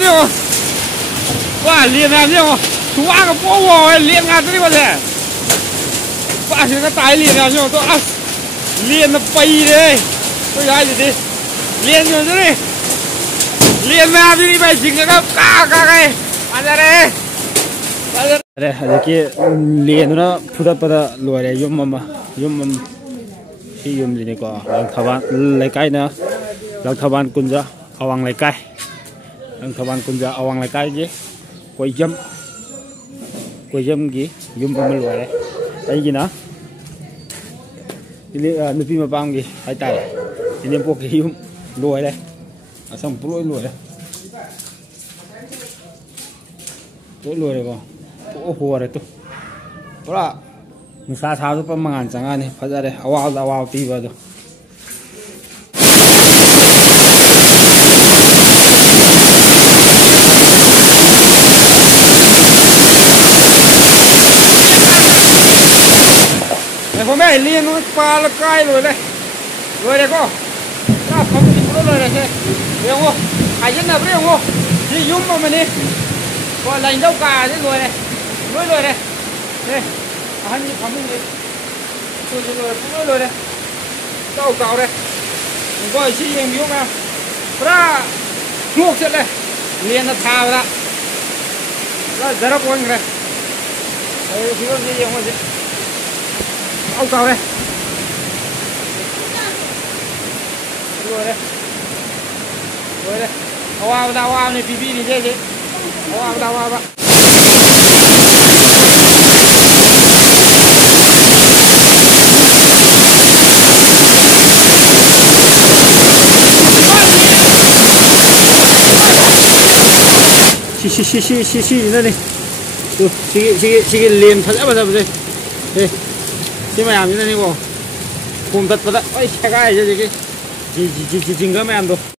Điêu quá liền làm điêu chú ăn cái bố bò liền ngạt đi qua thế quá thì cái tay liền làm điêu tôi ăn liền nó bay đây tôi nói gì đi liền rồi đi liền làm đi bay chính cái cá cái ăn ra đây đây cái liền nó phun ra pada lùi đây yum khi yum gì này có lang thảo lấy cái nữa lang thảo kun ra awang lấy cái lang thảo kun ra awang lấy cái gì quay dâm gì yum không lùi đây cái gì nữa ini nupi mà bang gì hai tay ini buộc cái yum lùi đây xong lùi đây lùi đây con ô hồ rồi tu đó mình xa tháo giúp bằng ngàn chẳng này phát ra đây ao tí vào rồi này hôm nay liên nó qua là cay rồi đây cô nó không thì nó rồi này thấy không ai rất là biết không đi yum mà mình đi còn lành đâu cả thế rồi này nuôi rồi này đây anh đi phóng đi tôi rồi đây đâu cào đây mình coi xí em biết không ra luộc chết đây liền nó thao ra rất quanh này đây chỉ có gì không gì đâu cào đây rồi đây ao này pí này thế chứ ao đó xí nữa đi xí liền thật á bây giờ đây chứ mày làm như thế này không cùng thật vào đấy ôi cái gì cái gì cái mày làm đâu